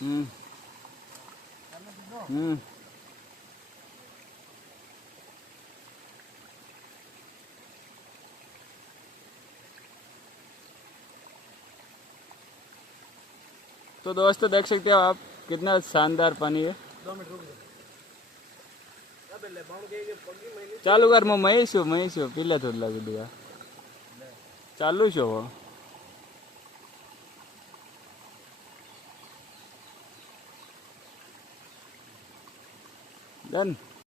हम्म हम्म तो दोस्तों देख सकते हो आप कितना शानदार पानी है। 2 मिनट रुक जा। चालू कर मई छू पीला थोड़ी लगी दिया चालू छो वो डन।